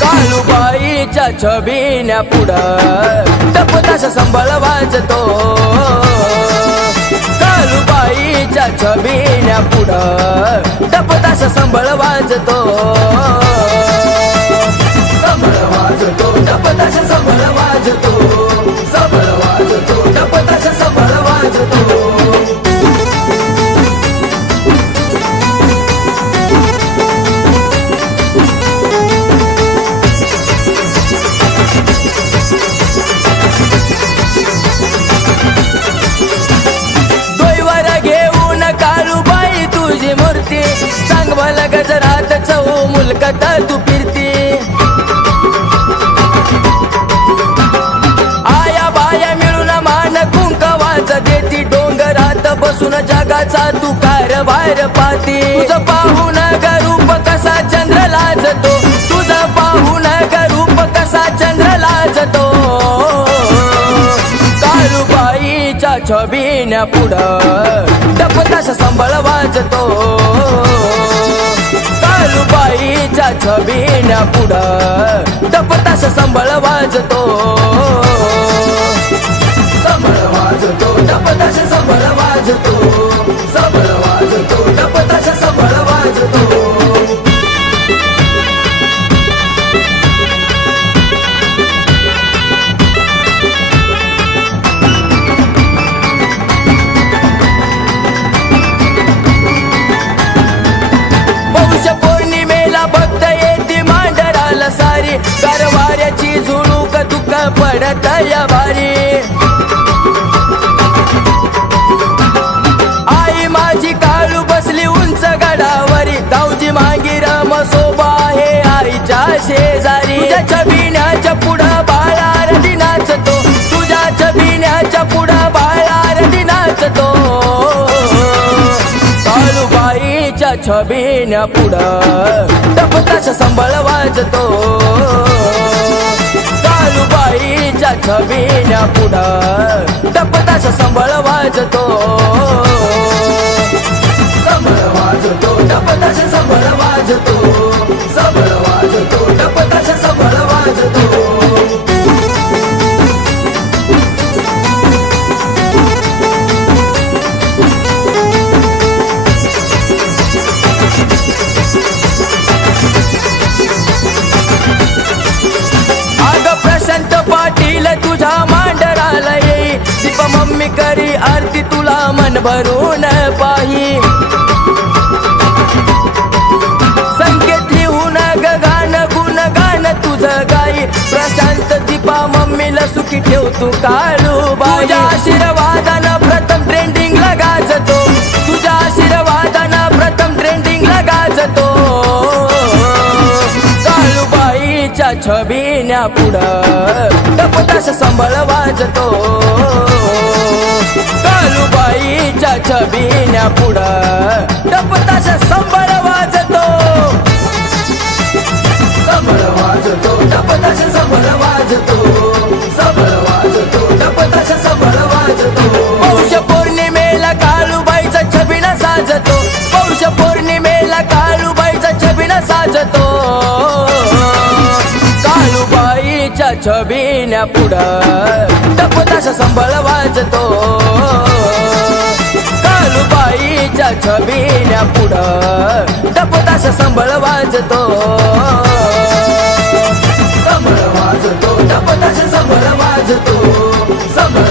कालूबाईच्या छबीन्या पुढं टपदाश संबळ वाजतो कालूबाईच्या छबीन्या पुढं टपदाश संबळ वाजतो मला गजरात चौ मुलकत तू फिरती. आया बाया मिळून मान कुंकवाच देती. डोंगरात बसून जगाचा तू कारभार पाती तुझं पाहून गरूप कसा चंद्र लाजतो. तुझं पाहून गरूप कसा चंद्र लाजतो. काळूबाईच्या छबिन्या पुढं टपताश संबळ वाजतो. काळूबाईच्या पुढं. टपताश संबळ वाजतो. झुळूक पडत या भारी आई माझी काळू बसली उंच गडावरी. गावची मांगी रमसोबा हे आईच्या शेजारी. तुझ्या बिण्याच्या पुढा बाळा रडी नाचतो. तुझ्या छबिन्याच्या पुढा बाळा रडी नाचतो. काळूबाईच्या छबिन्या पुढं टपताश संबळ वाजतो. काळूबाईच्या विण्या पुढं. टपताश संबळ वाजतो. करी आरती तुला मन भरून पाही. संकेत लिहून ग गुण गान तुझं गाई. प्रशांत दीपा मम्मीला सुखी ठेव तू काळू बाजा आशीर्वादानं प्रथम ट्रेंडिंग गाजतो. तुझ्या आशीर्वादानं प्रथम ट्रेंडिंग गाजतो. काळूबाईच्या छबीन्या पुढं टपताश संभळ वाजतो. काळूबाईच्या छबिन्या पुढं टपताश संबळ वाजतो. संबर वाजतो टपताश संबर वाजतो. संबर वाजतो टपताश संबर वाजतो. पौष पौर्णिमेला काळूबाईचा छबिना साजतो. पौष पौर्णिमेला काळूबाईचा छबिना साजतो. काळूबाईच्या छबिन्या पुढं. टपताश संबळ वाजतो. काळूबाईच्या छबिन्या पुढं टपताश संबळ वाजतो. संबळ वाजतो टपताश संबळ वाजतो. संबळ